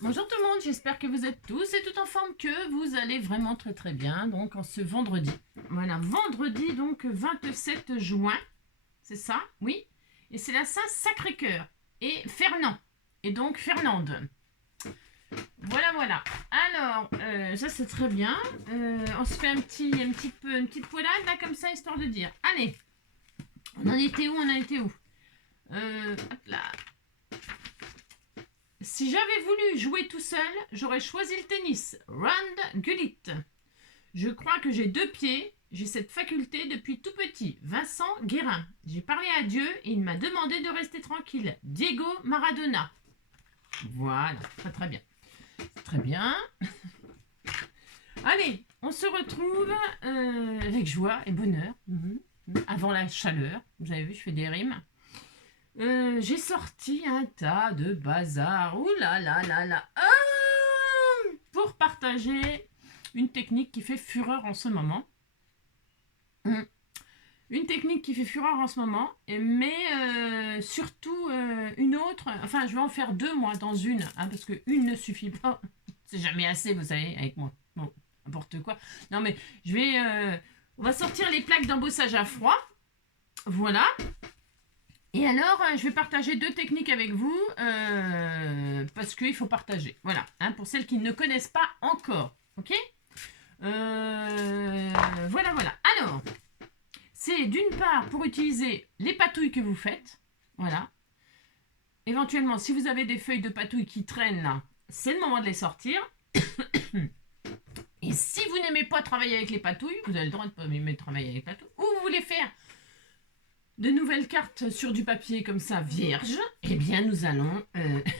bonjour tout le monde, j'espère que vous êtes tous et toutes en forme, que vous allez vraiment très bien, donc en ce vendredi. Voilà, vendredi donc 27 juin, c'est ça, oui. Et c'est la Saint-Sacré-Cœur et Fernand, et donc Fernande. Voilà. Alors, ça c'est très bien. On se fait une petite poilade là comme ça, histoire de dire. Allez, on en était où hop là. Si j'avais voulu jouer tout seul, j'aurais choisi le tennis. Rand Gullit. Je crois que j'ai 2 pieds. J'ai cette faculté depuis tout petit. Vincent Guérin. J'ai parlé à Dieu et il m'a demandé de rester tranquille. Diego Maradona. Voilà, très bien. Très bien. Allez, on se retrouve avec joie et bonheur. Avant la chaleur. Vous avez vu, je fais des rimes. J'ai sorti un tas de bazar. Ouh là là là là. Pour partager une technique qui fait fureur en ce moment. Une technique qui fait fureur en ce moment, mais surtout une autre. Enfin, je vais en faire 2 moi dans une, hein, parce que une ne suffit pas. C'est jamais assez, vous savez, avec moi. Bon, n'importe quoi. Non mais je vais. On va sortir les plaques d'embossage à froid. Voilà. Et alors, je vais partager 2 techniques avec vous, parce qu'il faut partager. Voilà, hein, pour celles qui ne connaissent pas encore. Ok, voilà. Alors, c'est d'une part pour utiliser les patouilles que vous faites. Voilà. Éventuellement, si vous avez des feuilles de patouilles qui traînent là, c'est le moment de les sortir. Et si vous n'aimez pas travailler avec les patouilles, vous avez le droit de ne pas aimer travailler avec les patouilles, ou vous voulez faire de nouvelles cartes sur du papier comme ça vierge, eh bien nous allons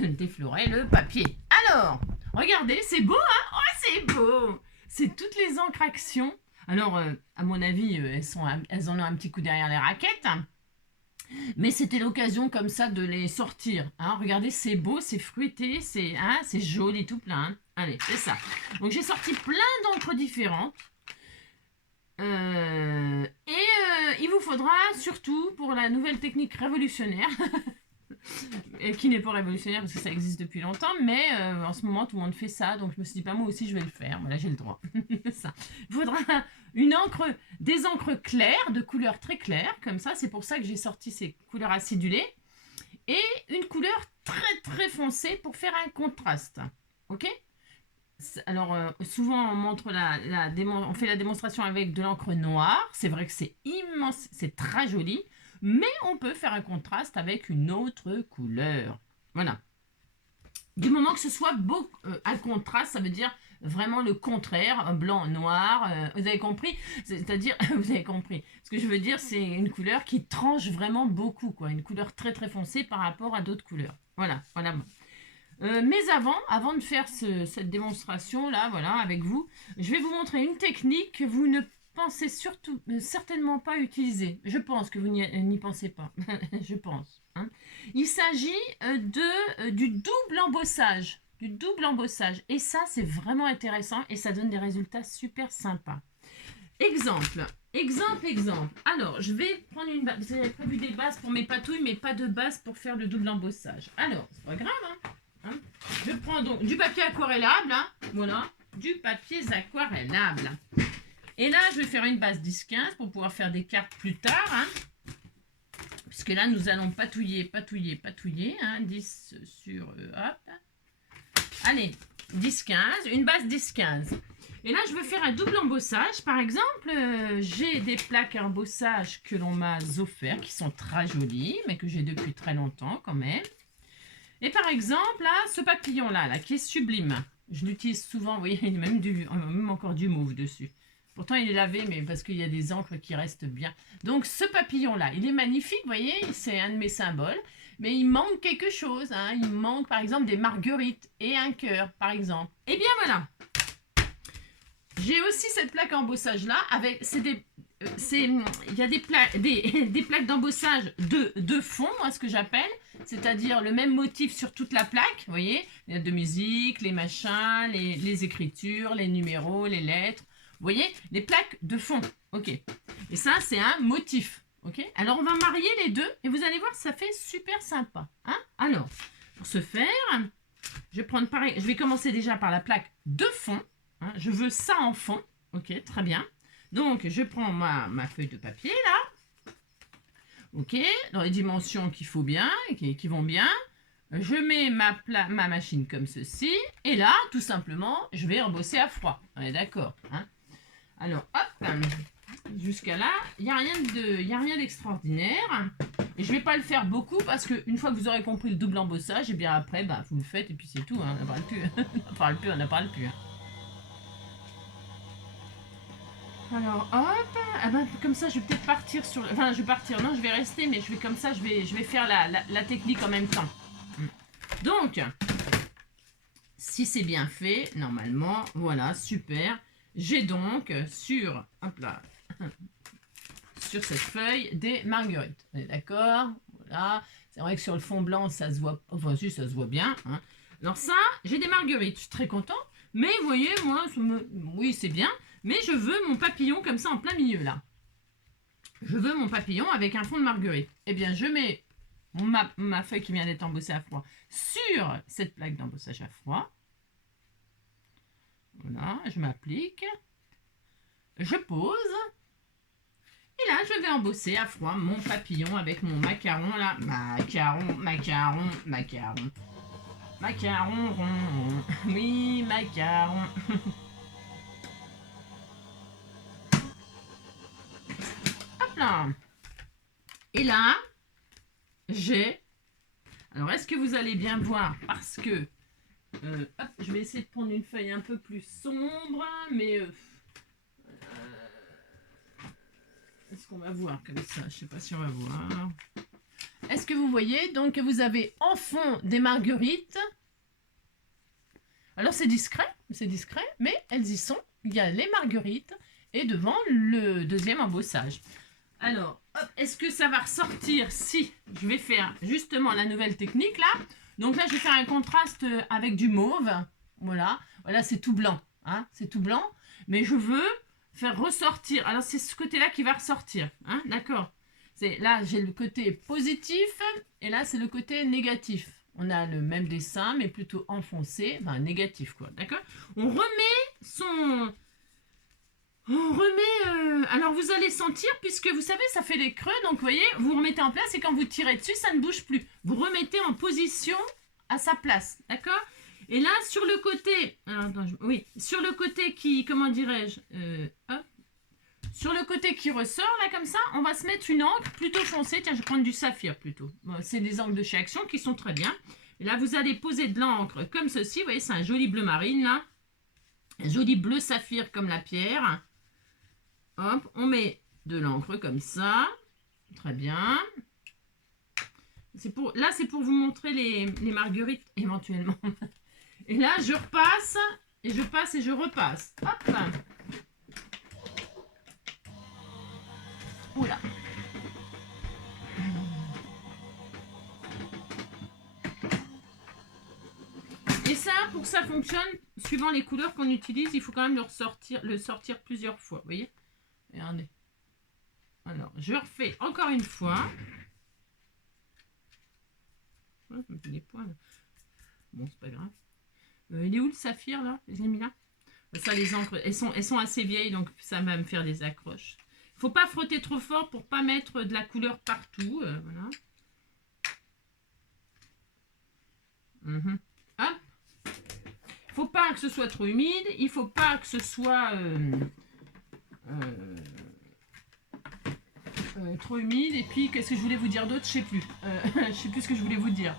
déflorer le papier. Alors, regardez, c'est beau, hein? Oh, c'est beau! C'est toutes les encres Action. Alors, à mon avis, elles en ont un petit coup derrière les raquettes. Mais c'était l'occasion comme ça de les sortir. Hein? Regardez, c'est beau, c'est fruité, c'est joli tout plein. Hein? Allez, c'est ça. Donc j'ai sorti plein d'encres différentes. Il vous faudra surtout pour la nouvelle technique révolutionnaire qui n'est pas révolutionnaire parce que ça existe depuis longtemps, mais en ce moment tout le monde fait ça, donc je me suis dit pas moi aussi je vais le faire. Voilà, j'ai le droit. Ça. Il faudra des encres claires de couleur très claire comme ça, c'est pour ça que j'ai sorti ces couleurs acidulées, et une couleur très foncée pour faire un contraste. Ok. Alors, souvent, on montre on fait la démonstration avec de l'encre noire. C'est vrai que c'est immense, c'est très joli. Mais on peut faire un contraste avec une autre couleur. Voilà. Du moment que ce soit beau, un contraste, ça veut dire vraiment le contraire, un blanc, noir. Vous avez compris? C'est-à-dire, vous avez compris. Ce que je veux dire, c'est une couleur qui tranche vraiment beaucoup, quoi. Une couleur très foncée par rapport à d'autres couleurs. Voilà. Mais avant de faire cette démonstration là, voilà, avec vous, je vais vous montrer une technique que vous ne pensez certainement pas utiliser. Je pense que vous n'y pensez pas. Je pense. Hein. Il s'agit du double embossage. Et ça, c'est vraiment intéressant et ça donne des résultats super sympas. Exemple. Alors, je vais prendre une base. Vous avez prévu des bases pour mes patouilles, mais pas de base pour faire le double embossage. Alors, c'est pas grave, hein. Je prends donc du papier aquarellable, hein, voilà, du papier aquarellable. Et là, je vais faire une base 10-15 pour pouvoir faire des cartes plus tard, hein, puisque là, nous allons patouiller, hein, 10 sur, hop. Allez, 10-15, une base 10-15. Et là, je veux faire un double embossage. Par exemple, j'ai des plaques à embossage que l'on m'a offert, qui sont très jolies, mais que j'ai depuis très longtemps quand même. Et par exemple, là, ce papillon-là, qui est sublime, je l'utilise souvent, vous voyez, il y a même encore du mauve dessus. Pourtant, il est lavé, mais parce qu'il y a des encres qui restent bien. Donc, ce papillon-là, il est magnifique, vous voyez, c'est un de mes symboles, mais il manque quelque chose. Hein. Il manque, par exemple, des marguerites et un cœur, par exemple. Eh bien, voilà. J'ai aussi cette plaque à embossage-là, avec, il y a des plaques d'embossage de fond, moi, ce que j'appelle, c'est-à-dire le même motif sur toute la plaque, vous voyez, les notes de musique, les machins, les écritures, les numéros, les lettres, vous voyez, les plaques de fond, ok. Et ça, c'est un motif, ok. Alors, on va marier les deux, et vous allez voir, ça fait super sympa, hein. Alors, pour ce faire, je vais prendre pareil. Je vais commencer déjà par la plaque de fond. Hein, je veux ça en fond. Ok, très bien. Donc, je prends ma feuille de papier, là. Ok, dans les dimensions qu'il faut bien, qui vont bien. Je mets ma machine comme ceci. Et là, tout simplement, je vais embosser à froid. On est d'accord, hein? Alors, hop, jusqu'à là, il n'y a rien d'extraordinaire. Et je ne vais pas le faire beaucoup parce qu'une fois que vous aurez compris le double embossage, et bien après, bah, vous le faites et puis c'est tout. Hein, on n'en parle plus. On n'en parle plus. Hein. Alors, hop, ah ben, comme ça, je vais peut-être partir sur... Enfin, je vais partir, non, je vais rester, mais je vais comme ça, je vais faire la technique en même temps. Donc, si c'est bien fait, normalement, voilà, super. J'ai donc sur, hop là, sur cette feuille des marguerites. On est d'accord? Voilà. C'est vrai que sur le fond blanc, ça se voit, enfin si, ça se voit bien. Hein. Alors ça, j'ai des marguerites. Je suis très contente. Mais vous voyez, moi, oui, c'est bien. Mais je veux mon papillon comme ça en plein milieu, là. Je veux mon papillon avec un fond de marguerite. Eh bien, je mets ma feuille qui vient d'être embossée à froid sur cette plaque d'embossage à froid. Voilà, je m'applique. Je pose. Et là, je vais embosser à froid mon papillon avec mon macaron là. Macaron. Macaron rond. Oui, macaron. Hop là. Et là, j'ai... Alors, est-ce que vous allez bien voir? Parce que... hop, je vais essayer de prendre une feuille un peu plus sombre, mais... est-ce qu'on va voir comme ça? Je sais pas si on va voir. Est-ce que vous voyez? Donc, vous avez en fond des marguerites. Alors, c'est discret, mais elles y sont. Il y a les marguerites et devant le deuxième embossage. Alors, est-ce que ça va ressortir si je vais faire justement la nouvelle technique là? Donc là, je vais faire un contraste avec du mauve. Voilà, c'est tout blanc. Hein, c'est tout blanc. Mais je veux faire ressortir. Alors, c'est ce côté-là qui va ressortir. Hein, d'accord? Là, j'ai le côté positif et là, c'est le côté négatif. On a le même dessin, mais plutôt enfoncé, enfin négatif, quoi. D'accord? On remet alors vous allez sentir, puisque vous savez, ça fait des creux, donc vous voyez, vous remettez en place et quand vous tirez dessus, ça ne bouge plus. Vous remettez en position à sa place, d'accord? Et là, sur le côté, sur le côté qui, comment dirais-je, sur le côté qui ressort, là, comme ça, on va se mettre une encre plutôt foncée. Tiens, je vais prendre du saphir plutôt. Bon, c'est des encres de chez Action qui sont très bien. Et là, vous allez poser de l'encre comme ceci. Vous voyez, c'est un joli bleu marine, là. Un joli bleu saphir comme la pierre. Hop, on met de l'encre comme ça. Très bien. Là, c'est pour vous montrer les marguerites, éventuellement. Et là, je repasse, et je passe, et je repasse. Hop. Oula. Et ça, pour que ça fonctionne, suivant les couleurs qu'on utilise, il faut quand même le sortir plusieurs fois. Vous voyez? Regardez. Alors, je refais encore une fois. Oh, ça me fait des poils. Bon, c'est pas grave. Il est où le saphir, là? Je l'ai mis là. Ça, les encres, elles sont assez vieilles, donc ça va me faire des accroches. Il ne faut pas frotter trop fort pour pas mettre de la couleur partout. Voilà. Hop. Il ne faut pas que ce soit trop humide. Il ne faut pas que ce soit trop humide. Et puis, qu'est-ce que je voulais vous dire d'autre? Je sais plus. Je sais plus ce que je voulais vous dire.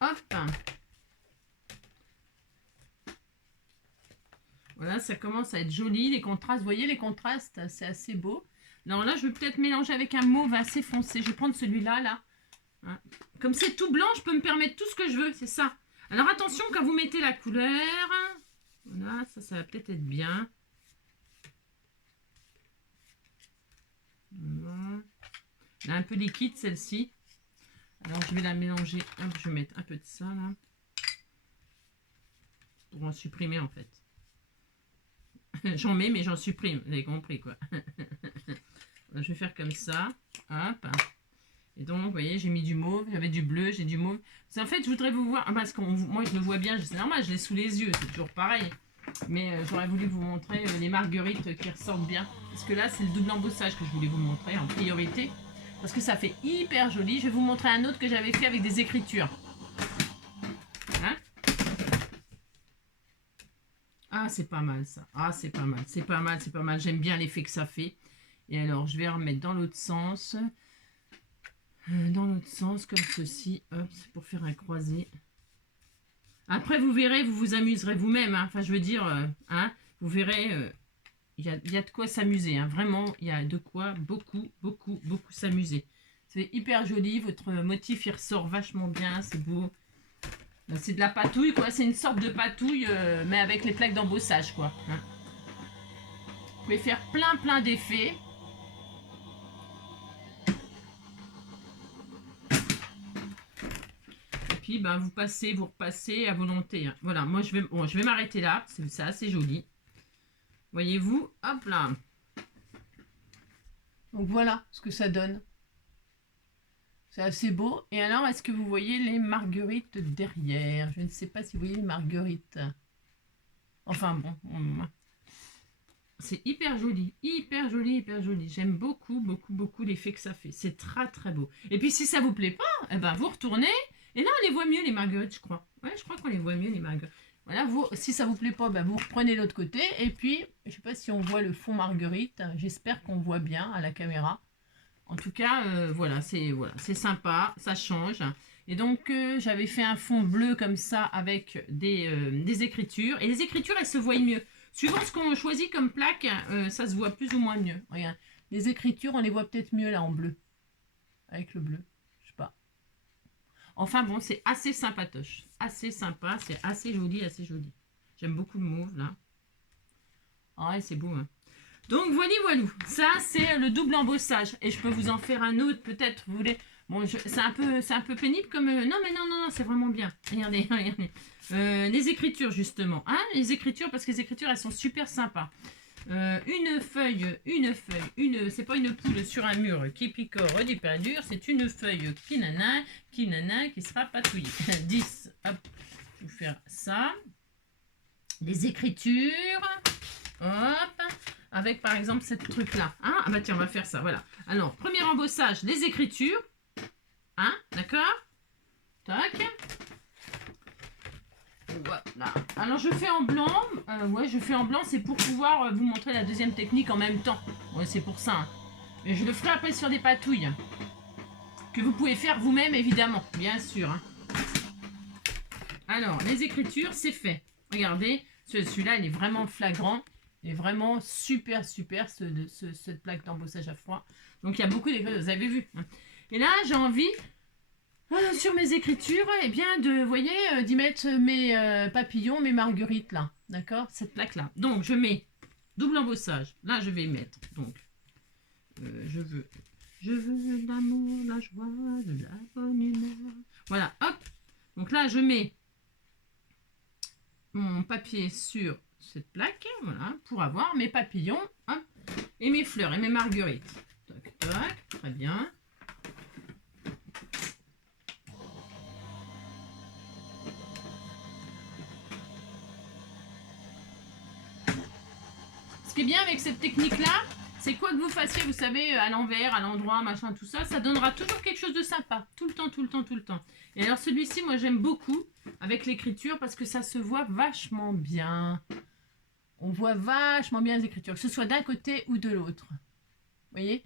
Hop. Voilà, ça commence à être joli, les contrastes. Vous voyez les contrastes, c'est assez beau. Alors là, je vais peut-être mélanger avec un mauve assez foncé. Je vais prendre celui-là, là. Hein. Comme c'est tout blanc, je peux me permettre tout ce que je veux, c'est ça. Alors attention, quand vous mettez la couleur, voilà, ça va peut-être être bien. Voilà. Elle est un peu liquide, celle-ci. Alors, je vais la mélanger. Hop, je vais mettre un peu de ça, là. Pour en supprimer, en fait. J'en mets, mais j'en supprime. Vous avez compris, quoi. Je vais faire comme ça. Hop. Et donc, vous voyez, j'ai mis du mauve, j'avais du bleu, j'ai du mauve. En fait, je voudrais vous voir, parce que moi, je le vois bien, c'est normal, je l'ai sous les yeux, c'est toujours pareil. Mais j'aurais voulu vous montrer les marguerites qui ressortent bien. Parce que là, c'est le double embossage que je voulais vous montrer en priorité. Parce que ça fait hyper joli. Je vais vous montrer un autre que j'avais fait avec des écritures. Hein? Ah, c'est pas mal ça. Ah, c'est pas mal. C'est pas mal, c'est pas mal. J'aime bien l'effet que ça fait. Et alors, je vais remettre dans l'autre sens. Dans l'autre sens, comme ceci. Hop, c'est pour faire un croisé. Après, vous verrez, vous vous amuserez vous-même. Hein. Enfin, je veux dire, hein, vous verrez, il y a de quoi s'amuser. Hein. Vraiment, il y a de quoi beaucoup s'amuser. C'est hyper joli. Votre motif, il ressort vachement bien. C'est beau. C'est de la patouille, quoi. C'est une sorte de patouille, mais avec les plaques d'embossage, quoi. Hein. Vous pouvez faire plein d'effets. Puis, ben, vous passez, vous repassez à volonté. Hein. Voilà, moi, je vais m'arrêter là. C'est assez joli. Voyez-vous, hop là. Donc, voilà ce que ça donne. C'est assez beau. Et alors, est-ce que vous voyez les marguerites derrière? Je ne sais pas si vous voyez les marguerites. Enfin, bon. C'est hyper joli. Hyper joli. J'aime beaucoup l'effet que ça fait. C'est très beau. Et puis, si ça vous plaît pas, eh ben, vous retournez. Et là, on les voit mieux, les marguerites, je crois. Ouais, je crois qu'on les voit mieux, les marguerites. Voilà, si ça vous plaît pas, ben, vous reprenez l'autre côté. Et puis, je sais pas si on voit le fond marguerite. J'espère qu'on voit bien à la caméra. En tout cas, voilà, c'est sympa, ça change. Et donc, j'avais fait un fond bleu comme ça avec des écritures. Et les écritures, elles se voient mieux. Suivant ce qu'on choisit comme plaque, ça se voit plus ou moins mieux. Regarde, les écritures, on les voit peut-être mieux là en bleu. Avec le bleu, je sais pas. Enfin bon, c'est assez sympatoche. Assez sympa, c'est assez joli. J'aime beaucoup le mauve là. Ah ouais, c'est beau, hein. Donc voilà, ça c'est le double embossage. Et je peux vous en faire un autre, peut-être, vous voulez. Bon, c'est un peu pénible comme... Non, mais non, c'est vraiment bien. Regardez. Les écritures, justement. Hein, les écritures, parce que les écritures, elles sont super sympas. Une feuille, c'est pas une poule sur un mur qui picore du pain dur, c'est une feuille qui sera patouillée. 10, hop, je vais faire ça. Les écritures, hop, avec par exemple cette truc là. Hein, ah bah tiens, on va faire ça, voilà. Alors, premier embossage, les écritures. Hein, d'accord? Tac. Voilà. Alors je fais en blanc. Je fais en blanc, c'est pour pouvoir vous montrer la deuxième technique en même temps. Ouais, c'est pour ça. Hein. Mais je le ferai après sur des patouilles. Que vous pouvez faire vous-même, évidemment. Bien sûr. Hein. Alors, les écritures, c'est fait. Regardez, celui-là, il est vraiment flagrant. Il est vraiment super, cette plaque d'embossage à froid. Donc, il y a beaucoup d'écritures, vous avez vu. Hein. Et là, j'ai envie... sur mes écritures, eh bien, vous voyez, d'y mettre mes papillons, mes marguerites, là. D'accord? Cette plaque-là. Donc, je mets double embossage. Là, je vais mettre, donc, je veux de l'amour, la joie, de la bonne humeur. Voilà, hop. Donc là, je mets mon papier sur cette plaque, voilà, pour avoir mes papillons, hop, et mes fleurs, et mes marguerites. Tac, tac, très bien. Ce qui est bien avec cette technique-là, c'est quoi que vous fassiez, vous savez, à l'envers, à l'endroit, machin, tout ça, ça donnera toujours quelque chose de sympa. Tout le temps. Et alors celui-ci, moi j'aime beaucoup avec l'écriture parce que ça se voit vachement bien. On voit vachement bien les écritures, que ce soit d'un côté ou de l'autre. Vous voyez?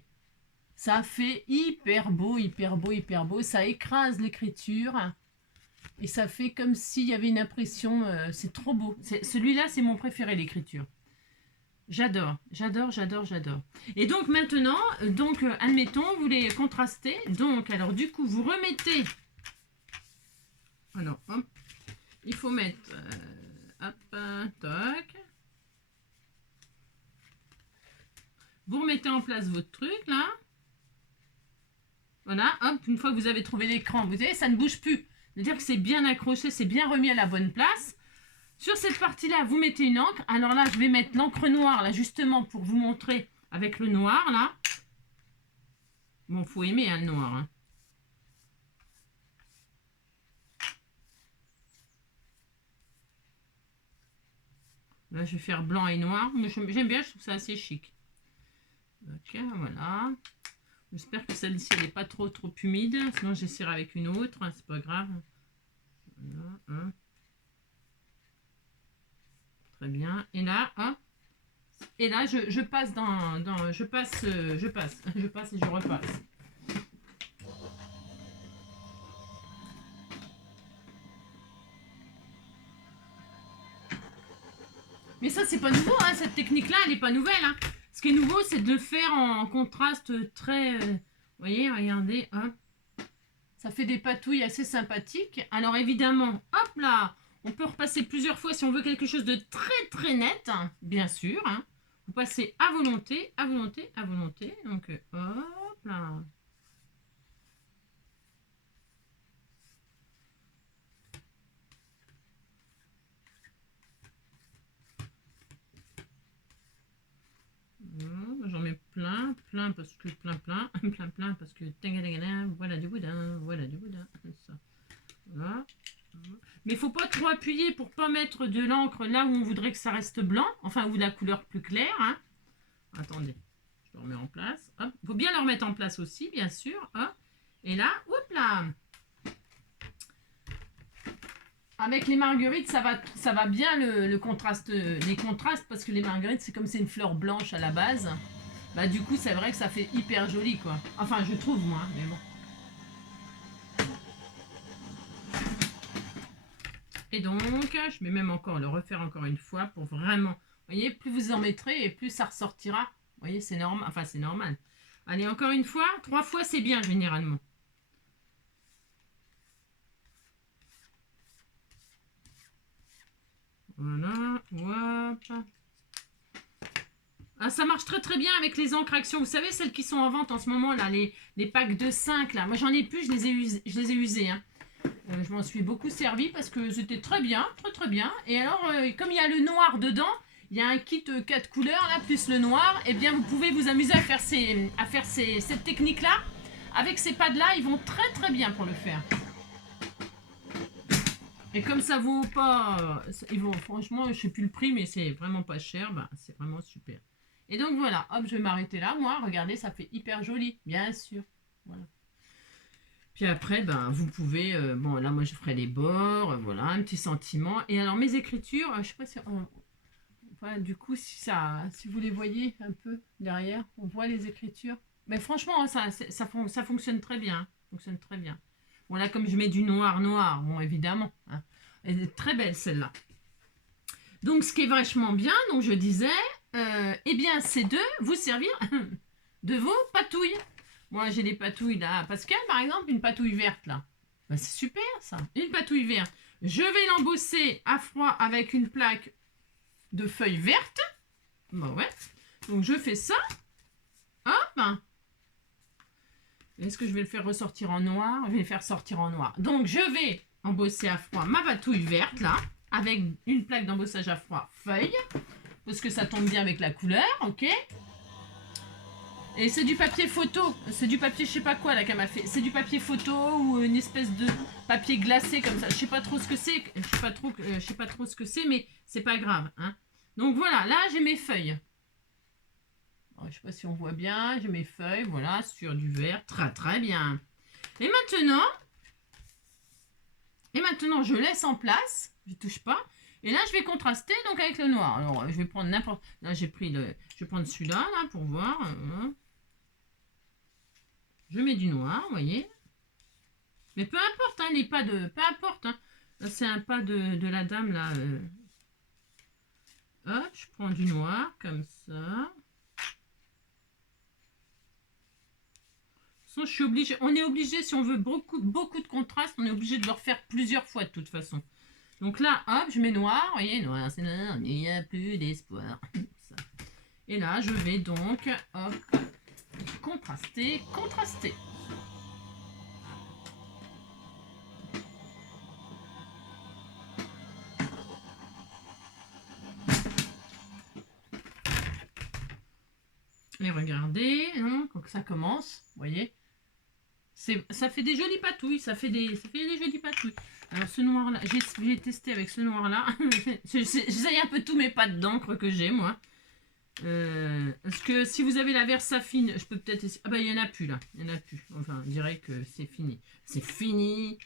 Ça fait hyper beau. Ça écrase l'écriture. Et ça fait comme s'il y avait une impression. C'est trop beau. Celui-là, c'est mon préféré, l'écriture. J'adore. Et donc maintenant, admettons, vous les contrastez. Donc, alors du coup, vous remettez... Alors, hop, il faut mettre... toc. Vous remettez en place votre truc, là. Voilà, hop, une fois que vous avez trouvé l'écran, vous voyez, ça ne bouge plus. C'est-à-dire que c'est bien accroché, c'est bien remis à la bonne place. Sur cette partie-là, vous mettez une encre. Alors là, je vais mettre l'encre noire, là, justement, pour vous montrer avec le noir, là. Bon, faut aimer hein, le noir. Hein. Là, je vais faire blanc et noir. J'aime bien, je trouve ça assez chic. Ok, voilà. J'espère que celle-ci, elle n'est pas trop humide. Sinon, j'essaierai avec une autre. C'est pas grave. Voilà, hein. Très bien. Et là, hop. Et là, je passe je passe et je repasse. Mais ça, c'est pas nouveau, hein. Cette technique-là, elle n'est pas nouvelle. Hein. Ce qui est nouveau, c'est de le faire en contraste très... vous voyez, regardez, hop. Ça fait des patouilles assez sympathiques. Alors évidemment, hop là, on peut repasser plusieurs fois si on veut quelque chose de très net, hein, bien sûr. Hein. Vous passez à volonté, à volonté, à volonté. Donc hop là. J'en mets plein parce que plein parce que voilà du boudin, ça. Voilà. Mais il faut pas trop appuyer pour pas mettre de l'encre là où on voudrait que ça reste blanc, enfin où la couleur plus claire. Hein. Attendez, je le remets en place. Il faut bien le remettre en place aussi, bien sûr. Hop. Et là, hop là. Avec les marguerites, ça va bien le contraste, les contrastes, parce que les marguerites, c'est comme c'est une fleur blanche à la base. Bah du coup, c'est vrai que ça fait hyper joli, quoi. Enfin, je trouve, moi, mais bon. Et donc, je vais même encore le refaire encore une fois pour vraiment... Vous voyez, plus vous en mettrez et plus ça ressortira. Vous voyez, c'est normal. Enfin, c'est normal. Allez, encore une fois. 3 fois, c'est bien, généralement. Voilà, hop. Ah, ça marche très bien avec les encres Action. Vous savez, celles qui sont en vente en ce moment, là, les packs de 5, là. Moi, j'en ai plus, je les ai usés. Hein. Je m'en suis beaucoup servi parce que c'était très bien, très bien. Et alors, comme il y a le noir dedans, il y a un kit 4 couleurs, là, plus le noir, et bien, vous pouvez vous amuser à faire, cette technique-là. Avec ces pads-là, ils vont très bien pour le faire. Et comme ça vaut pas... Ils vont, franchement, je sais plus le prix, mais c'est vraiment pas cher. Bah, c'est vraiment super. Et donc voilà, hop, je vais m'arrêter là. Moi, regardez, ça fait hyper joli, bien sûr. Voilà. Puis après, ben, vous pouvez... bon, là, moi, je ferai les bords, voilà, un petit sentiment. Et alors, mes écritures, je sais pas si... Enfin, du coup, si vous les voyez un peu derrière, on voit les écritures. Mais franchement, ça fonctionne très bien. Hein, fonctionne très bien. Bon, là, comme je mets du noir, bon, évidemment. Hein. Elle est très belle, celle-là. Donc, ce qui est vachement bien, donc je disais, eh bien, c'est de vous servir de vos patouilles. Moi, j'ai des patouilles, là. Pascal, par exemple, une patouille verte, là. Ben, c'est super, ça. Une patouille verte. Je vais l'embosser à froid avec une plaque de feuilles vertes. Bon, ouais. Donc, je fais ça. Hop. Est-ce que je vais le faire ressortir en noir? Je vais le faire sortir en noir. Donc, je vais embosser à froid ma patouille verte, là, avec une plaque d'embossage à froid feuille, parce que ça tombe bien avec la couleur, ok? Et c'est du papier photo, c'est du papier je sais pas quoi, là, qu'elle m'a fait. C'est du papier photo ou une espèce de papier glacé comme ça. Je sais pas trop ce que c'est, je sais pas trop ce que c'est, mais c'est pas grave, hein. Donc, voilà, là, j'ai mes feuilles. Je ne sais pas si on voit bien, j'ai mes feuilles, voilà, sur du vert, très bien. Et maintenant, je laisse en place, je ne touche pas. Et là, je vais contraster donc avec le noir. Alors, je vais prendre n'importe... Là, je vais prendre celui-là, là, pour voir. Je mets du noir, vous voyez. Mais peu importe, hein, les pas de... Peu importe, hein. Là, c'est un pas de la dame, là. Hop, je prends du noir, comme ça. Je suis obligée, on est obligé, si on veut beaucoup de contraste, on est obligé de le refaire plusieurs fois de toute façon. Donc là, hop, je mets noir, vous voyez, noir, c'est noir, mais il n'y a plus d'espoir. Et là, je vais donc, hop, contraster. Et regardez, hein, Donc ça commence, vous voyez. Ça fait des jolies patouilles, ça fait des jolies patouilles. Alors ce noir-là, j'ai testé avec ce noir-là. J'essaye un peu tous mes pattes d'encre que j'ai, moi. Parce que si vous avez la Versafine, je peux peut-être essayer. Ah bah il n'y en a plus là, il n'y en a plus. Enfin, on dirait que c'est fini. C'est fini.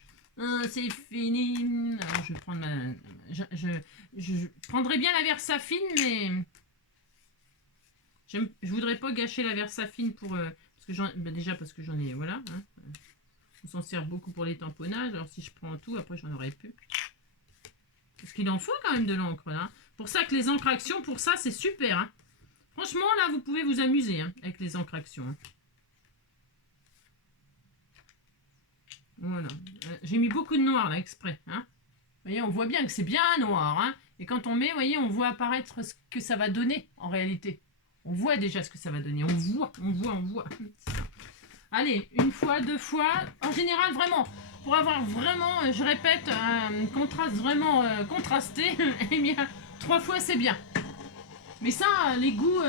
C'est fini. Alors je vais prendre ma... Je prendrais bien la Versafine, mais... Je voudrais pas gâcher la Versafine pour... parce que déjà parce que j'en ai... Voilà. Hein, on s'en sert beaucoup pour les tamponnages. Alors si je prends tout, après j'en aurai plus. Parce qu'il en faut quand même de l'encre là. Pour ça que les encres action, pour ça c'est super. Hein. Franchement là vous pouvez vous amuser hein, avec les encres action. Hein. Voilà. J'ai mis beaucoup de noir là exprès. Hein. Vous voyez, on voit bien que c'est bien noir. Hein. Et quand on met, vous voyez, on voit apparaître ce que ça va donner en réalité. On voit déjà ce que ça va donner. On voit. Allez, une fois, deux fois. En général, vraiment, pour avoir vraiment, je répète, un contraste vraiment contrasté, eh bien, 3 fois, c'est bien. Mais ça, les goûts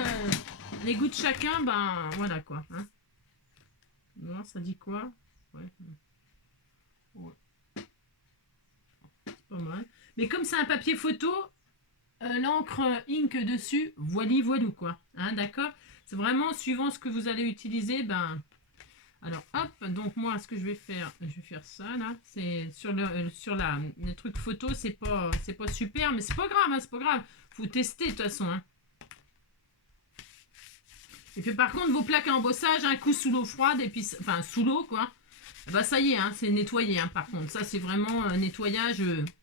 de chacun, ben, voilà quoi. Hein. Non, ça dit quoi? Ouais. C'est pas mal. Mais comme c'est un papier photo, l'encre ink dessus, voilou quoi. Hein, d'accord? C'est vraiment suivant ce que vous allez utiliser, ben... Alors hop, donc moi ce que je vais faire ça là, c'est sur le truc photo, c'est pas super, mais c'est pas grave, hein, c'est pas grave. Faut tester de toute façon. Hein. Et puis par contre vos plaques à embossage, un coup sous l'eau froide et puis enfin sous l'eau quoi. Bah ça y est, hein, c'est nettoyé. Hein, par contre, ça c'est vraiment un nettoyage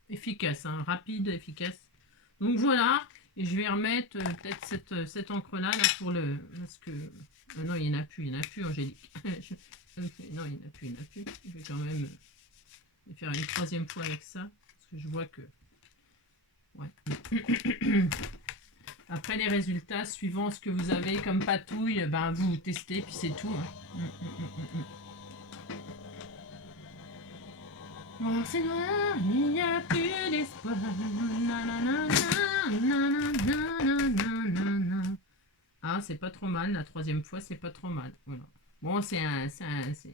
efficace, hein, rapide, efficace. Donc voilà, et je vais remettre peut-être cette encre là pour le, parce que non il n'y en a plus, Angélique. Non il n'y en a plus. Je vais quand même faire une troisième fois avec ça, parce que je vois que, ouais. Après les résultats, suivant ce que vous avez comme patouille, ben vous testez puis c'est tout. Hein. Oh, c'est noir, il n'y a plus d'espoir. Ah, c'est pas trop mal. La troisième fois, c'est pas trop mal. Voilà. Bon, je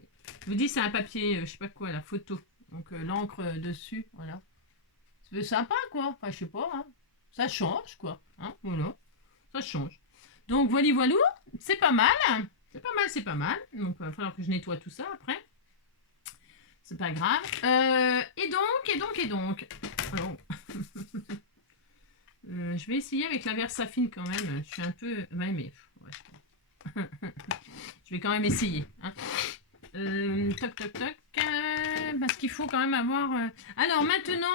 vous dis, c'est un papier, je sais pas quoi, la photo. Donc, l'encre dessus, voilà. C'est sympa, quoi. Enfin, je sais pas, hein. Ça change, quoi. Hein, voilà. Ça change. Donc, voilà. C'est pas mal. C'est pas mal. Donc, il va falloir que je nettoie tout ça après. C'est pas grave. Et donc. Alors, je vais essayer avec la Versafine quand même. Je suis un peu... Ouais, mais... Ouais. Je vais quand même essayer. Hein. Toc. Parce qu'il faut quand même avoir... Alors, maintenant.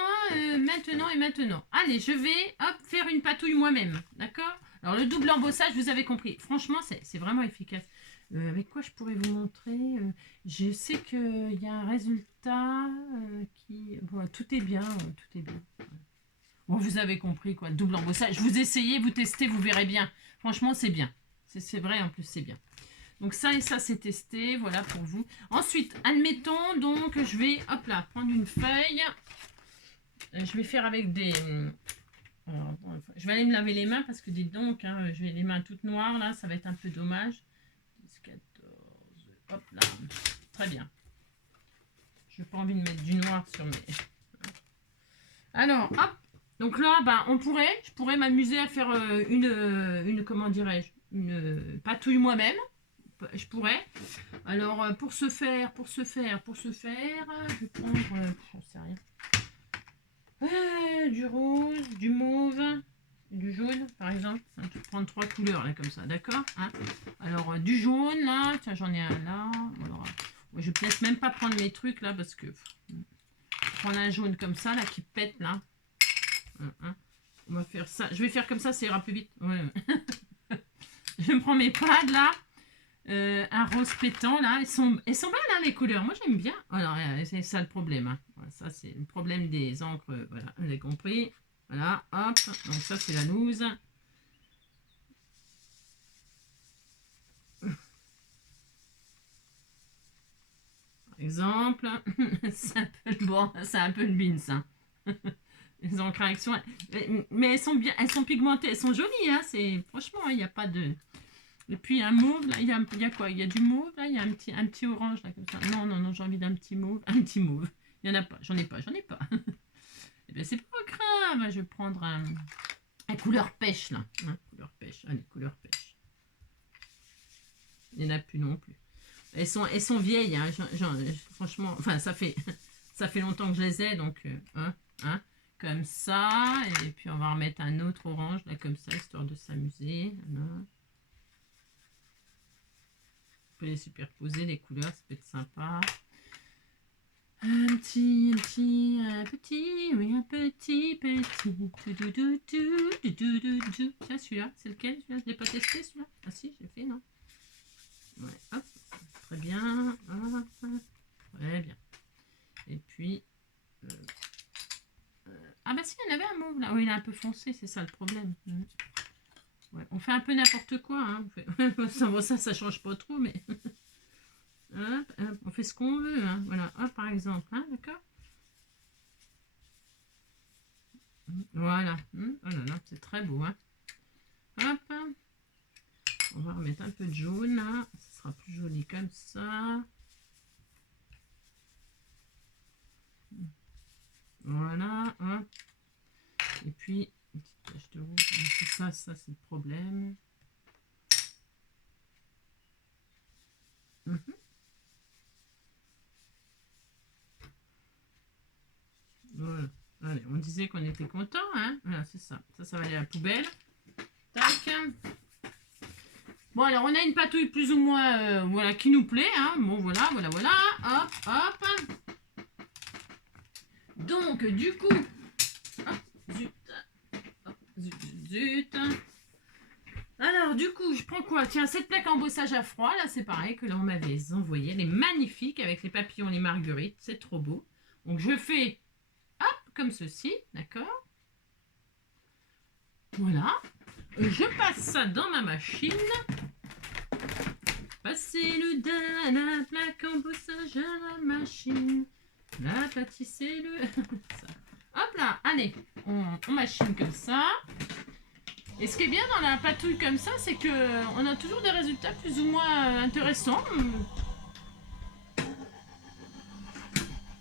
Allez, je vais, faire une patouille moi-même. D'accord? Alors, le double embossage, vous avez compris. Franchement, c'est vraiment efficace. Avec quoi je pourrais vous montrer je sais qu'il y a un résultat qui... Bon, tout est bien. Bon, vous avez compris, quoi. Double embossage. Vous essayez, vous testez, vous verrez bien. Franchement, c'est bien. C'est vrai, en plus, c'est bien. Donc, ça et ça, c'est testé. Voilà pour vous. Ensuite, admettons, donc, je vais, hop là, prendre une feuille. Je vais faire avec des... Alors, bon, je vais aller me laver les mains parce que, dites donc, hein, je vais les mains toutes noires, là. Ça va être un peu dommage. 14, hop là, très bien. Je n'ai pas envie de mettre du noir sur mes... Alors, hop, donc là, je pourrais m'amuser à faire une comment dirais-je, une patouille moi-même. Je pourrais. Alors, pour ce faire, je vais prendre, j'en sais rien, du rose, du mauve, du jaune, par exemple. Je vais prendre 3 couleurs, là, comme ça, d'accord, hein. Alors, du jaune, là, tiens, j'en ai un là. Alors, je vais peut-être même pas prendre mes trucs, là, parce que... prendre un jaune comme ça, là, qui pète, là. On va faire ça. Je vais faire comme ça, ça ira plus vite. Ouais. Je me prends mes pads, là. Un rose pétant, là. Elles sont belles, hein, les couleurs. Moi, j'aime bien. Alors, c'est ça le problème. Hein. Voilà, ça, c'est le problème des encres. Voilà, vous avez compris. Voilà, hop. Donc, ça, c'est la loose. Exemple, c'est un peu le beans, hein. Les encres à action, mais elles sont bien, elles sont pigmentées, elles sont jolies, hein. Franchement, il n'y a pas de... Et puis un mauve, là, il y a quoi? Il y a du mauve, là, il y a un petit orange, là, comme ça. Non, non, non, j'ai envie d'un petit mauve. Un petit mauve. Il n'y en a pas, j'en ai pas, j'en ai pas. Eh bien, c'est pas grave, je vais prendre un couleur pêche, là. Hein, couleur pêche, allez, couleur pêche. Il n'y en a plus non plus. Elles sont vieilles, hein, franchement, enfin, ça fait longtemps que je les ai, donc, hein, comme ça. Et puis, on va remettre un autre orange, là, comme ça, histoire de s'amuser. Voilà. On peut les superposer, les couleurs, ça peut être sympa. Un petit, oui, un petit. Tiens, celui-là, c'est lequel? Celui-là, je ne l'ai pas testé, celui-là. Ah si, je l'ai fait, non? Ouais, hop, très bien. Hop, très bien. Et puis... ah bah si, il y en avait un mauve, là. Oui, il est un peu foncé, c'est ça le problème. Ouais, on fait un peu n'importe quoi, hein. Ça change pas trop, mais... Hop, hop, on fait ce qu'on veut, hein. Voilà, hop, par exemple, hein, d'accord? Voilà. Oh là là, c'est très beau, hein. Hop. On va remettre un peu de jaune, là. Ce sera plus joli comme ça. Voilà, hop. Et puis, une petite tache de rouge. Ça c'est le problème. Voilà. Allez, on disait qu'on était content, hein. Voilà, c'est ça. Ça va aller à la poubelle. Tac. Bon, alors, on a une patouille plus ou moins, voilà, qui nous plaît, hein. Bon, voilà. Hop, hop. Donc, du coup... Hop, zut. Hop, zut. Alors, du coup, je prends quoi? Tiens, cette plaque embossage à froid, là, c'est pareil que là, on m'avait envoyé. Elle est magnifique avec les papillons, les marguerites. C'est trop beau. Donc, je fais, hop, comme ceci, d'accord? Voilà. Je passe ça dans ma machine. Passer le daim, la plaque embossage à la machine. La pâtisserie, le... ça. Hop là, allez, on machine comme ça. Et ce qui est bien dans la patouille comme ça, c'est que on a toujours des résultats plus ou moins intéressants.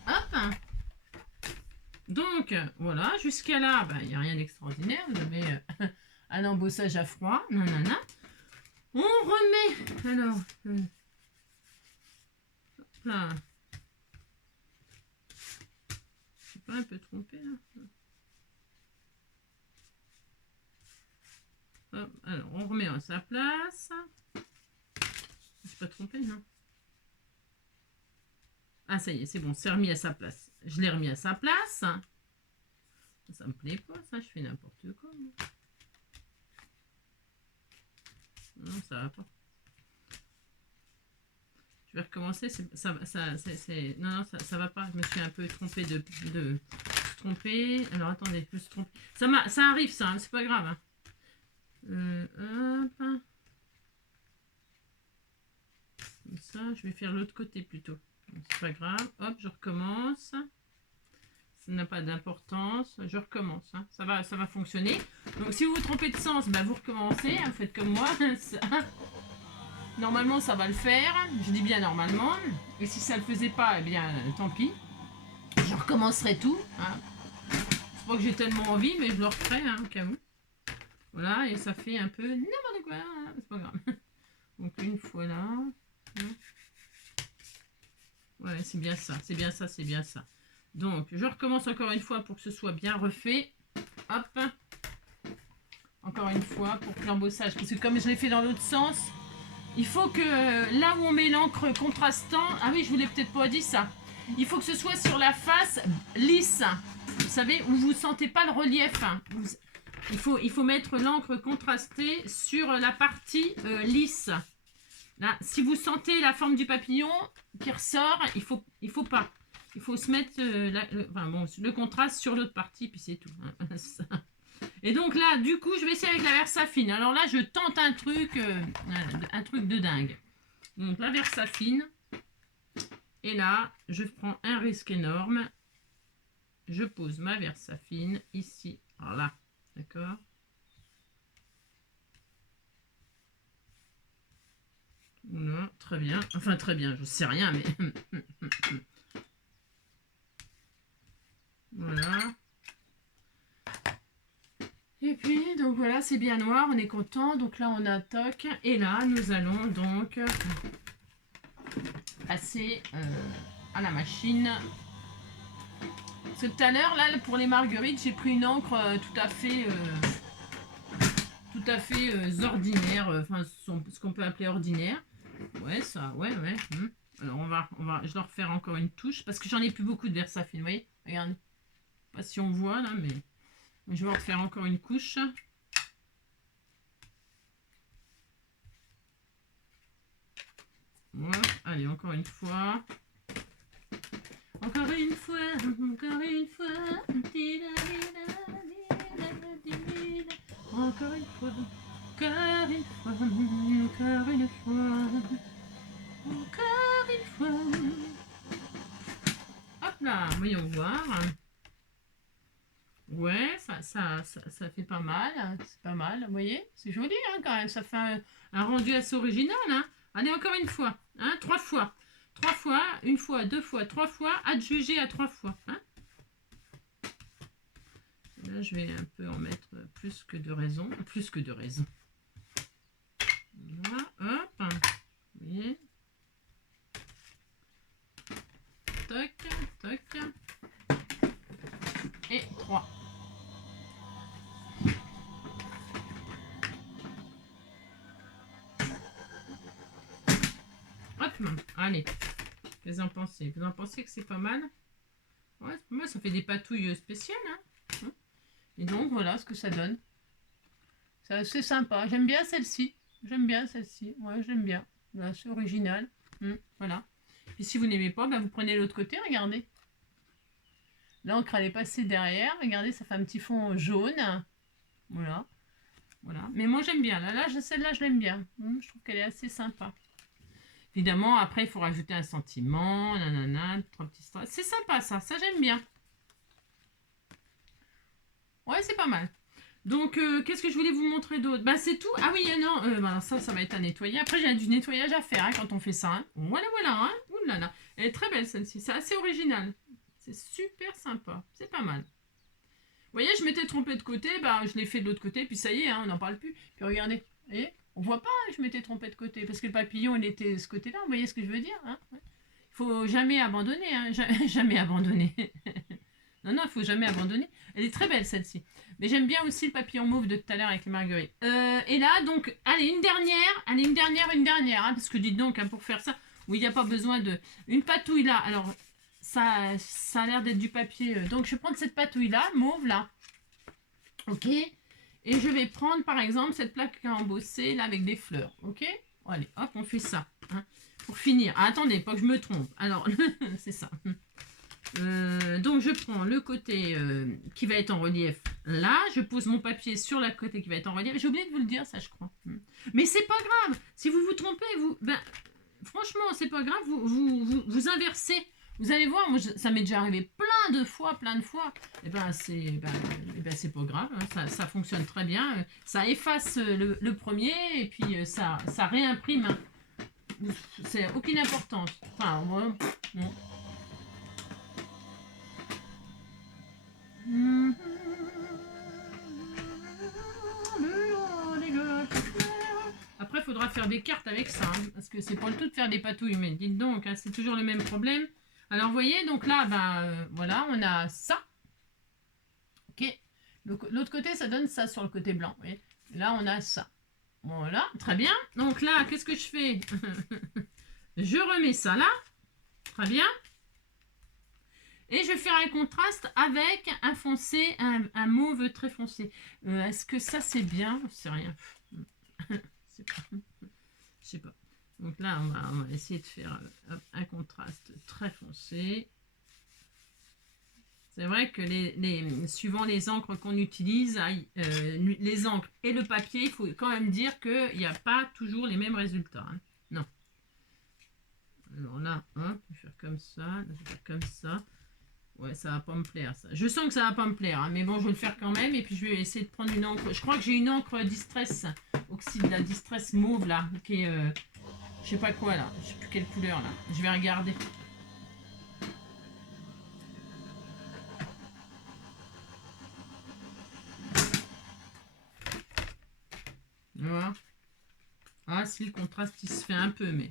Hop. Donc, voilà, jusqu'à là, il n'y a rien d'extraordinaire. Vous avez un embossage à froid. Nanana. On remet, alors, hop là. Je suis pas un peu trompée là. Hop, alors, on remet à sa place. Je suis pas trompée, non? Ah, ça y est, c'est bon, c'est remis à sa place. Je l'ai remis à sa place. Ça me plaît pas, ça, je fais n'importe quoi. Non, ça va pas. Je vais recommencer. Non, ça va pas. Je me suis un peu trompée de tromper. Alors, attendez, je me suis trompée. Ça arrive, ça, hein, c'est pas grave. Hein. Hop. Comme ça, je vais faire l'autre côté plutôt. C'est pas grave. Hop, je recommence. Ça n'a pas d'importance. Je recommence. Hein. Ça va fonctionner. Donc, si vous vous trompez de sens, vous recommencez. Hein, vous faites comme moi. Normalement, ça va le faire. Je dis bien normalement. Et si ça ne le faisait pas, eh bien, tant pis. Je recommencerai tout. Hein. C'est pas que j'ai tellement envie, mais je le referai, hein, au cas où. Voilà, et ça fait un peu n'importe quoi. Hein, c'est pas grave. Donc, une fois là. Ouais, c'est bien ça. C'est bien ça, c'est bien ça. Donc, je recommence encore une fois pour que ce soit bien refait. Hop. Encore une fois pour que l'embossage. Parce que comme je l'ai fait dans l'autre sens, il faut que là où on met l'encre contrastant... Ah oui, je vous l'ai peut-être pas dit ça. Il faut que ce soit sur la face lisse. Vous savez, où vous ne sentez pas le relief. Il faut mettre l'encre contrastée sur la partie lisse. Là, si vous sentez la forme du papillon qui ressort, il faut pas. Il faut se mettre le contraste sur l'autre partie, puis c'est tout. Hein. Et donc là, du coup, je vais essayer avec la Versafine. Alors là, je tente un truc de dingue. Donc la Versafine. Et là, je prends un risque énorme. Je pose ma Versafine ici. Alors là, d'accord ? Voilà, très bien. Enfin, très bien, je sais rien, mais... Voilà. Et puis, donc voilà, c'est bien noir, on est content. Donc là, on a toc. Et là, nous allons donc passer à la machine. Parce que tout à l'heure, là, pour les marguerites, j'ai pris une encre tout à fait ordinaire. Enfin, ce qu'on peut appeler ordinaire. Ouais, ça, ouais. Alors, je dois refaire encore une touche. Parce que j'en ai plus beaucoup de Versafine, vous voyez. Regardez. Je sais pas si on voit, là, mais... Je vais refaire encore une couche. Voilà. Allez, encore une fois. Encore une fois. Encore une fois. Encore une fois. Encore une fois. Encore une fois. Encore une fois. Hop là, voyons voir. Ouais, ça fait pas mal. C'est pas mal, vous voyez. C'est joli, hein, quand même. Ça fait un rendu assez original, hein. Allez, encore une fois. Hein, 3 fois. 3 fois, 1 fois, 2 fois, 3 fois. Adjugé à 3 fois. Hein. Là, je vais un peu en mettre plus que de raison. Plus que de raison. Voilà, hop. Vous voyez. Toc, toc. Et 3. Hop, allez. Qu'est-ce que vous en pensez? Vous en pensez que c'est pas mal? Ouais, moi, ça fait des patouilles spéciales. Hein. Et donc, voilà ce que ça donne. C'est assez sympa. J'aime bien celle-ci. J'aime bien celle-ci. Ouais, j'aime bien. Là, c'est original. Voilà. Et si vous n'aimez pas, bah, vous prenez l'autre côté, regardez. L'encre, elle est passée derrière. Regardez, ça fait un petit fond jaune. Voilà. Voilà. Mais moi, j'aime bien. Celle-là, je l'aime bien. Je trouve qu'elle est assez sympa. Évidemment, après, il faut rajouter un sentiment. Nanana, 3 petits strass. C'est sympa, ça. Ça, j'aime bien. Ouais, c'est pas mal. Donc, qu'est-ce que je voulais vous montrer d'autre? Bah, c'est tout. Ah oui, non, bah, ça va être à nettoyer. Après, j'ai du nettoyage à faire hein, quand on fait ça. Hein. Voilà. Hein. Ouh là là. Elle est très belle, celle-ci. C'est assez original. C'est super sympa. C'est pas mal. Vous voyez, je m'étais trompée de côté. Bah, je l'ai fait de l'autre côté. Puis ça y est, hein, on n'en parle plus. Puis regardez. Vous voyez, on voit pas que je m'étais trompée de côté. Parce que le papillon, il était de ce côté-là. Vous voyez ce que je veux dire hein. Il faut jamais abandonner. Hein. Jamais abandonner. Non, il faut jamais abandonner. Elle est très belle, celle-ci. Mais j'aime bien aussi le papillon mauve de tout à l'heure avec les marguerites. Et là, donc, allez, une dernière. Hein, parce que dites donc, hein, pour faire ça, où il n'y a pas besoin de... Une patouille là. Alors, ça a l'air d'être du papier. Donc, je vais prendre cette patouille-là, mauve là. Ok. Et je vais prendre, par exemple, cette plaque embossée là avec des fleurs. Ok. Allez, hop, on fait ça. Hein, pour finir. Ah, attendez, pas que je me trompe. Alors, c'est ça. Donc je prends le côté qui va être en relief là, je pose mon papier sur le côté qui va être en relief. J'ai oublié de vous le dire ça, je crois. Mais c'est pas grave. Si vous vous trompez, franchement, c'est pas grave. Vous inversez. Vous allez voir, moi, ça m'est déjà arrivé plein de fois. Et c'est pas grave. Hein, ça fonctionne très bien. Ça efface le premier et puis ça réimprime. Hein. C'est aucune importance. Enfin, bon. Après, il faudra faire des cartes avec ça, hein, parce que c'est pas le tout de faire des patouilles, mais dites donc, hein, c'est toujours le même problème. Alors, vous voyez, donc là, voilà, on a ça. Ok. L'autre côté, ça donne ça sur le côté blanc. Vous voyez. Là, on a ça. Voilà, très bien. Donc là, qu'est-ce que je fais? Je remets ça là. Très bien. Et je vais faire un contraste avec un foncé, un mauve très foncé. Est-ce que ça c'est bien? C'est rien. Je sais pas. Donc là, on va essayer de faire un contraste très foncé. C'est vrai que suivant les encres qu'on utilise, les encres et le papier, il faut quand même dire qu'il n'y a pas toujours les mêmes résultats. Hein. Non. Alors là, hop, je vais faire comme ça, je vais faire comme ça. Ouais, ça va pas me plaire, ça. Je sens que ça va pas me plaire, hein, mais bon, je vais le faire quand même. Et puis, je vais essayer de prendre une encre. Je crois que j'ai une encre Distress, Oxyde, la Distress mauve, là, qui est je sais pas quoi là, je sais plus quelle couleur là. Je vais regarder. Voilà. Ah si, le contraste il se fait un peu, mais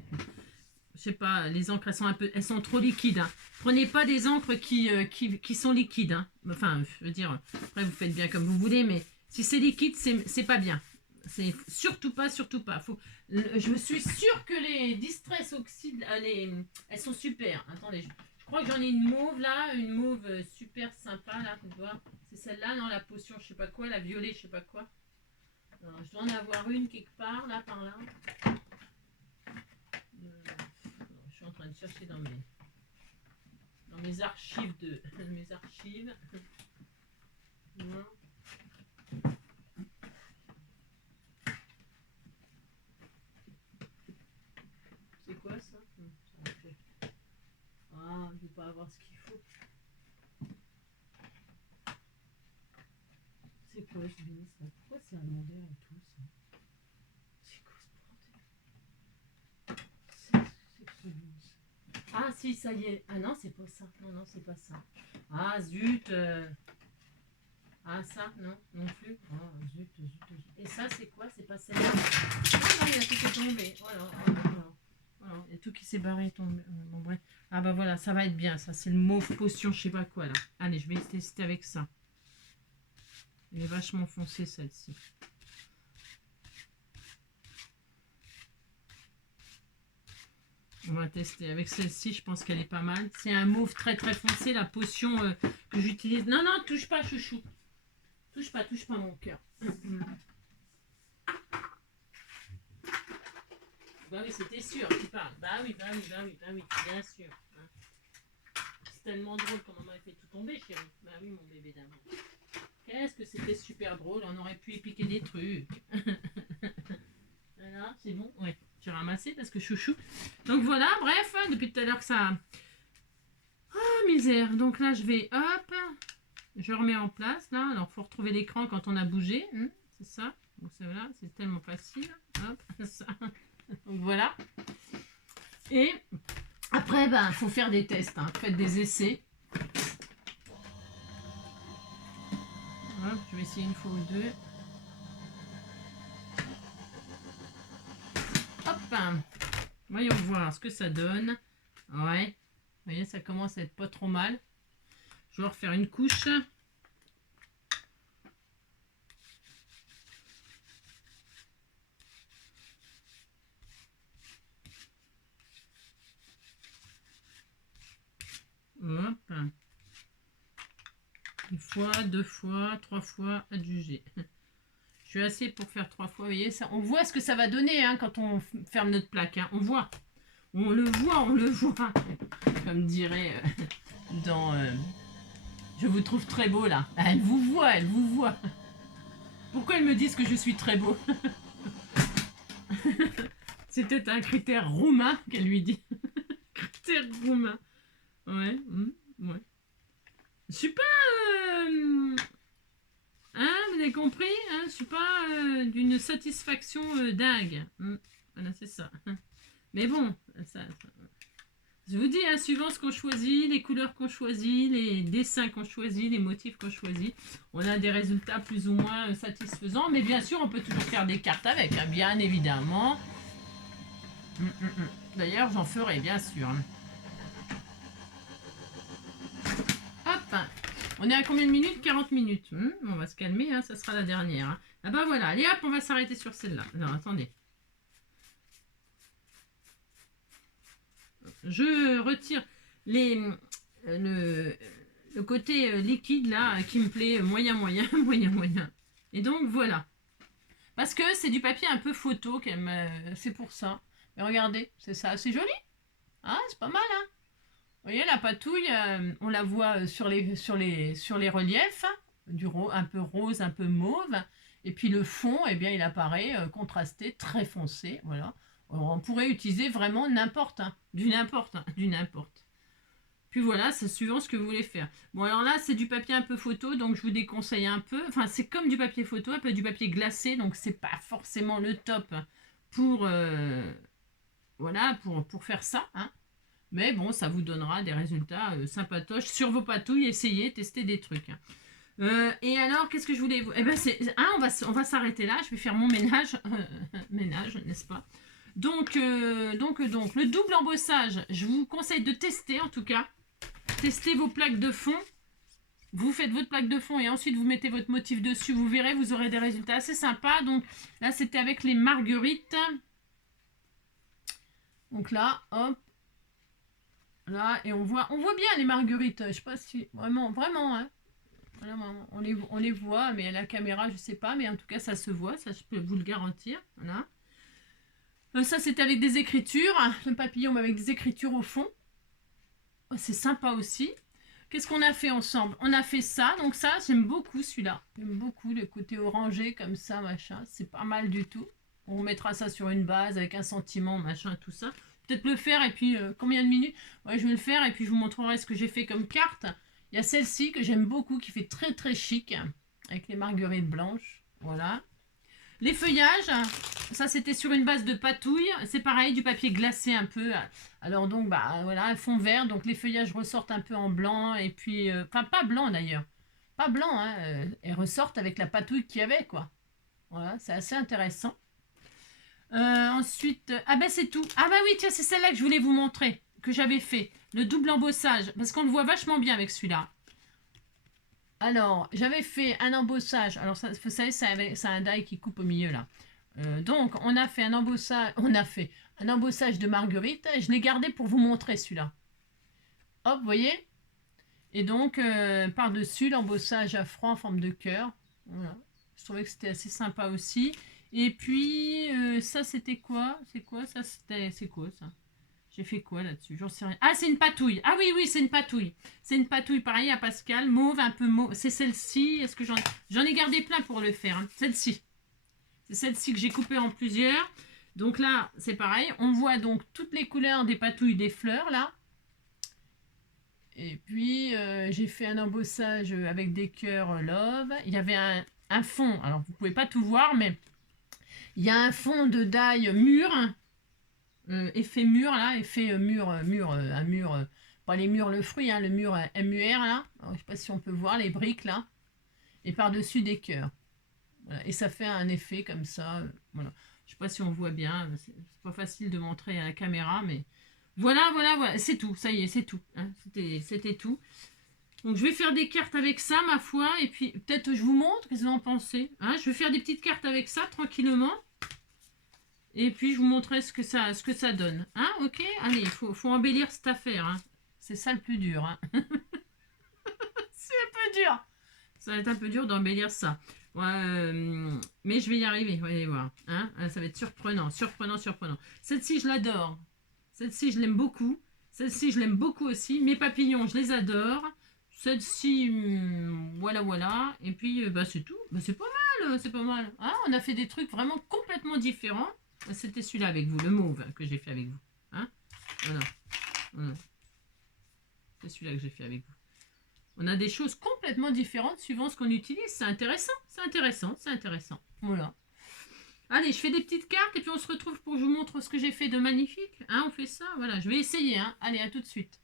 je sais pas, les encres elles sont trop liquides. Hein. Prenez pas des encres qui sont liquides. Hein. Enfin, je veux dire, après vous faites bien comme vous voulez, mais si c'est liquide, c'est pas bien. C'est surtout pas, surtout pas. Je me suis sûre que les Distress Oxide, elles sont super. Attendez, je crois que j'en ai une mauve là, une mauve super sympa là, tu vois. C'est celle-là, non, la potion, je sais pas quoi, la violet, je sais pas quoi. Alors, je dois en avoir une quelque part, là, par là. Je suis en train de chercher dans mes archives de mes archives. Non. C'est quoi ça? Ah, je vais pas avoir ce qu'il faut. C'est quoi ce ministre là? Pourquoi c'est un envers et tout ça? C'est quoi ce bordel? C'est que ce ministre. Ah si, ça y est. Ah non, c'est pas ça. Non, non, c'est pas ça. Ah zut. Ah ça, non, non plus. Oh zut, zut, zut. Et ça, c'est quoi? C'est pas celle-là? Ah non, il y a tout qui est tombé. Voilà, voilà, voilà. Voilà, il y a tout qui s'est barré, tombé. Bon, bref. Ah bah voilà, ça va être bien. Ça, c'est le mauve potion, je sais pas quoi là. Allez, je vais tester avec ça. Elle est vachement foncée celle-ci. On va tester avec celle-ci, je pense qu'elle est pas mal. C'est un mauve très très foncé, la potion que j'utilise. Non, non, touche pas, chouchou. Touche pas mon cœur. Bah oui, c'était sûr, tu parles. Bah oui, bien sûr. Hein. C'est tellement drôle quand maman a fait tout tomber, chérie. Bah oui, mon bébé d'amour. Qu'est-ce que c'était super drôle, on aurait pu épiquer des trucs. Voilà, c'est bon, ouais. J'ai ramassé parce que chouchou. Donc voilà, bref, depuis tout à l'heure que ça... Ah, misère. Donc là, je vais, hop, je remets en place, là. Alors, il faut retrouver l'écran quand on a bougé. C'est ça. Donc c'est voilà, c'est tellement facile. Hop, ça. Donc voilà. Et après, ben, faut faire des tests. Hein. Faites des essais. Hop, je vais essayer une fois ou deux. Hop. Voyons voir ce que ça donne. Ouais. Vous voyez, ça commence à être pas trop mal. Je vais refaire une couche. Hop. Une fois, deux fois, trois fois, adjugé. Je suis assez pour faire 3 fois. Vous voyez, ça, on voit ce que ça va donner hein, quand on ferme notre plaque. Hein. On voit. On le voit, on le voit. Comme dirait dans... je vous trouve très beau là. Elle vous voit, elle vous voit. Pourquoi elles me disent que je suis très beau? C'est peut-être un critère roumain qu'elle lui dit. Critère roumain. Ouais, ouais. Je suis pas... Hein, vous avez compris hein, je suis pas d'une satisfaction dingue. Voilà, c'est ça. Mais bon, je vous dis, hein, suivant ce qu'on choisit, les couleurs qu'on choisit, les dessins qu'on choisit, les motifs qu'on choisit, on a des résultats plus ou moins satisfaisants. Mais bien sûr, on peut toujours faire des cartes avec, hein, bien évidemment. D'ailleurs, j'en ferai, bien sûr. Hop. On est à combien de minutes? 40 minutes. On va se calmer, hein, ça sera la dernière. Hein. Ah bah voilà, allez hop, on va s'arrêter sur celle-là. Non, attendez. Je retire le côté liquide là qui me plaît moyen. Et donc voilà. Parce que c'est du papier un peu photo qu'elle me... C'est pour ça. Mais regardez, c'est ça. C'est joli. Ah, c'est pas mal, hein. Vous voyez, la patouille, on la voit sur les reliefs, un peu rose, un peu mauve. Et puis le fond, eh bien, il apparaît contrasté, très foncé. Voilà. Alors, on pourrait utiliser vraiment n'importe, hein, du n'importe. Puis voilà, c'est suivant ce que vous voulez faire. Bon, alors là, c'est du papier un peu photo, donc je vous déconseille un peu. Enfin, c'est comme du papier photo, un peu du papier glacé, donc c'est pas forcément le top pour Voilà, pour faire ça. Hein. Mais bon, ça vous donnera des résultats sympatoches sur vos patouilles. Essayez, testez des trucs. Hein. Et alors, qu'est-ce que je voulais vous... Eh ben, on va s'arrêter là. Je vais faire mon ménage. Ménage, n'est-ce pas? Donc, le double embossage, je vous conseille de tester en tout cas. Testez vos plaques de fond. Vous faites votre plaque de fond et ensuite vous mettez votre motif dessus. Vous verrez, vous aurez des résultats assez sympas. Donc là, c'était avec les marguerites. Donc là, hop. Là, et on voit bien les marguerites. Je sais pas si... Vraiment, hein. Voilà, on les voit, mais à la caméra, je sais pas. Mais en tout cas, ça se voit. Ça, je peux vous le garantir. Voilà. Ça, c'était avec des écritures. Le papillon, mais avec des écritures au fond. Oh, c'est sympa aussi. Qu'est-ce qu'on a fait ensemble? On a fait ça. Donc ça, j'aime beaucoup celui-là. J'aime beaucoup le côté orangé comme ça, machin. C'est pas mal du tout. On mettra ça sur une base avec un sentiment, machin, tout ça. Peut-être le faire et puis combien de minutes? Ouais, je vais le faire et puis je vous montrerai ce que j'ai fait comme carte. Il y a celle-ci que j'aime beaucoup qui fait très très chic avec les marguerites blanches. Voilà. Les feuillages, ça c'était sur une base de patouille. C'est pareil, du papier glacé un peu. Alors donc, bah voilà, un fond vert. Donc les feuillages ressortent un peu en blanc. Et puis, enfin pas blanc d'ailleurs. Pas blanc, hein. Elles ressortent avec la patouille qu'il y avait, quoi. Voilà, c'est assez intéressant. Ensuite, ah ben c'est tout. Ah ben oui, tiens, c'est celle-là que je voulais vous montrer, que j'avais fait. Le double embossage, parce qu'on le voit vachement bien avec celui-là. Alors, j'avais fait un embossage. Alors, ça, vous savez, c'est un die qui coupe au milieu, là. Donc, on a fait un embossage de marguerite. Je l'ai gardé pour vous montrer, celui-là. Hop, vous voyez? Et donc, par-dessus, l'embossage à froid en forme de cœur. Voilà. Je trouvais que c'était assez sympa aussi. Et puis, ça, c'était quoi? C'est quoi ça? C'est quoi ça? J'ai fait quoi là-dessus? J'en sais rien. Ah, c'est une patouille. Ah oui, c'est une patouille. C'est une patouille, pareil à Pascal. Mauve, un peu mauve. C'est celle-ci. Est-ce que j'en ai gardé plein pour le faire. Hein. Celle-ci. C'est celle-ci que j'ai coupée en plusieurs. Donc là, c'est pareil. On voit donc toutes les couleurs des patouilles des fleurs, là. Et puis, j'ai fait un embossage avec des cœurs love. Il y avait un fond. Alors, vous pouvez pas tout voir, mais il y a un fond de die mûr. Effet mur, là. Effet un mur. Pas les murs, le fruit, hein, le mur MUR, là. Alors, je sais pas si on peut voir les briques, là. Et par-dessus des cœurs. Voilà. Et ça fait un effet comme ça. Voilà. Je sais pas si on voit bien. C'est pas facile de montrer à la caméra, mais... Voilà. C'est tout. Ça y est, c'est tout. Hein. C'était tout. Donc, je vais faire des cartes avec ça, ma foi. Et puis, peut-être je vous montre. Qu'est-ce que vous en pensez? Hein, je vais faire des petites cartes avec ça, tranquillement. Et puis, je vous montrerai ce que ça donne. Hein, ok? Allez, il faut embellir cette affaire. Hein. C'est ça le plus dur. Hein. C'est un peu dur. Ça va être un peu dur d'embellir ça. Ouais, mais je vais y arriver, vous allez voir. Hein. Ça va être surprenant. Celle-ci, je l'adore. Celle-ci, je l'aime beaucoup. Celle-ci, je l'aime beaucoup aussi. Mes papillons, je les adore. Celle-ci, voilà. Et puis, bah, c'est tout. Bah, c'est pas mal. Hein, on a fait des trucs vraiment complètement différents. C'était celui-là avec vous, le mauve que j'ai fait avec vous. Hein, voilà. C'est celui-là que j'ai fait avec vous. On a des choses complètement différentes suivant ce qu'on utilise. C'est intéressant. Voilà. Allez, je fais des petites cartes et puis on se retrouve pour que je vous montre ce que j'ai fait de magnifique. Hein, on fait ça, voilà. Je vais essayer. Hein. Allez, à tout de suite.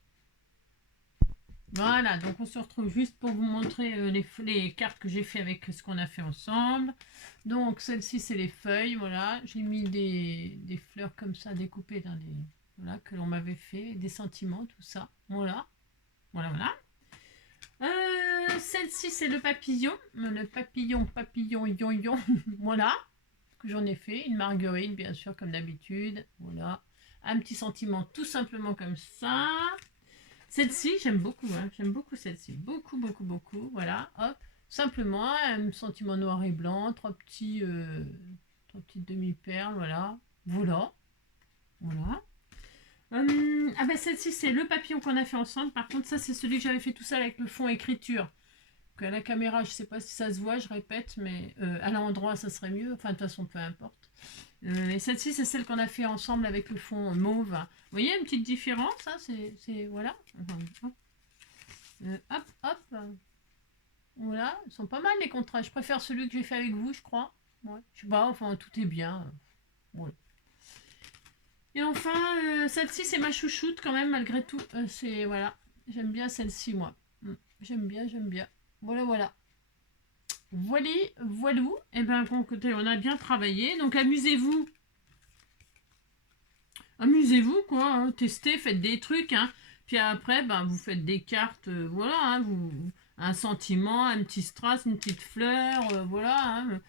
Voilà, donc on se retrouve juste pour vous montrer les cartes que j'ai fait avec ce qu'on a fait ensemble. Donc celle-ci, c'est les feuilles, voilà. J'ai mis des fleurs comme ça découpées dans des... Voilà, que l'on m'avait fait, des sentiments, tout ça. Voilà. Celle-ci, c'est le papillon. Le papillon, yon. Voilà. Que j'en ai fait. Une marguerite, bien sûr, comme d'habitude. Voilà. Un petit sentiment, tout simplement comme ça. Celle-ci, j'aime beaucoup. Hein. J'aime beaucoup celle-ci. Beaucoup. Voilà. Hop. Simplement, un sentiment noir et blanc. Trois petites demi-perles. Voilà. Celle-ci, c'est le papillon qu'on a fait ensemble. Par contre, ça, c'est celui que j'avais fait tout seul avec le fond écriture. À la caméra, je ne sais pas si ça se voit, je répète, mais à l'endroit, ça serait mieux. Enfin, de toute façon, peu importe. Et celle-ci, c'est celle qu'on a fait ensemble avec le fond mauve. Vous voyez, une petite différence, hein, c'est voilà. Hop. Voilà, ils sont pas mal les contrastes. Je préfère celui que j'ai fait avec vous, je crois. Ouais. Je sais pas, enfin, tout est bien. Voilà. Et enfin, celle-ci, c'est ma chouchoute quand même, malgré tout. C'est, voilà, j'aime bien celle-ci, moi. J'aime bien, j'aime bien. Voilà, voilà. Voilà, voilou. Et ben, écoutez, on a bien travaillé. Donc, amusez-vous. Amusez-vous, quoi. Hein. Testez, faites des trucs. Hein. Puis après, ben, vous faites des cartes. Voilà, hein, un sentiment, un petit strass, une petite fleur. Voilà. Hein.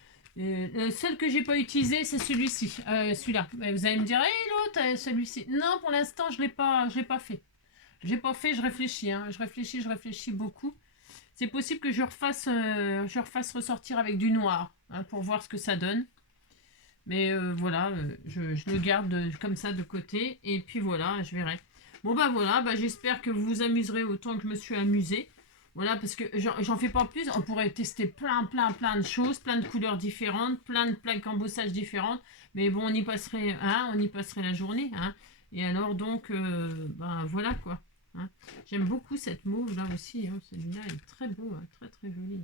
Celle que j'ai pas utilisée, c'est celui-ci. Celui-là. Vous allez me dire, hé, l'autre, celui-ci. Non, pour l'instant, je l'ai pas fait. J'ai pas fait, je réfléchis. Hein. Je réfléchis beaucoup. C'est possible que je refasse ressortir avec du noir hein, pour voir ce que ça donne. Mais voilà, je le garde comme ça de côté. Et puis voilà, je verrai. Bon bah voilà, bah, j'espère que vous vous amuserez autant que je me suis amusée. Voilà, parce que j'en fais pas plus. On pourrait tester plein de choses, plein de couleurs différentes, plein de plaques d'embossage différentes. Mais bon, on y passerait la journée. Hein. Et alors donc, ben voilà quoi. Hein. J'aime beaucoup cette mauve là aussi. Hein. Celui-là est très beau, hein, très très joli.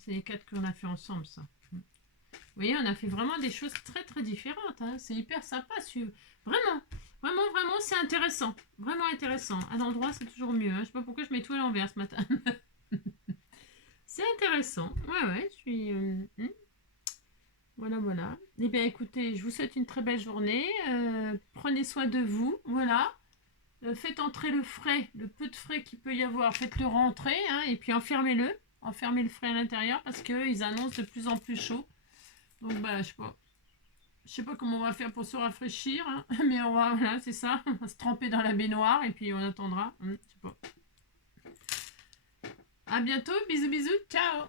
C'est les 4 qu'on a fait ensemble ça. Vous voyez, on a fait vraiment des choses très très différentes. Hein. C'est hyper sympa à suivre. Vraiment, vraiment, c'est intéressant. Vraiment intéressant. À l'endroit, c'est toujours mieux. Hein. Je sais pas pourquoi je mets tout à l'envers ce matin. C'est intéressant. Ouais, je suis... Voilà, voilà. Eh bien, écoutez, je vous souhaite une très belle journée. Prenez soin de vous. Voilà. Faites entrer le frais, le peu de frais qu'il peut y avoir. Faites-le rentrer. Hein, et puis enfermez-le. Enfermez le frais à l'intérieur parce qu'ils annoncent de plus en plus chaud. Donc, bah, je sais pas comment on va faire pour se rafraîchir, hein, mais voilà, c'est ça. On va se tremper dans la baignoire et puis on attendra. Je sais pas. À bientôt, bisous, ciao.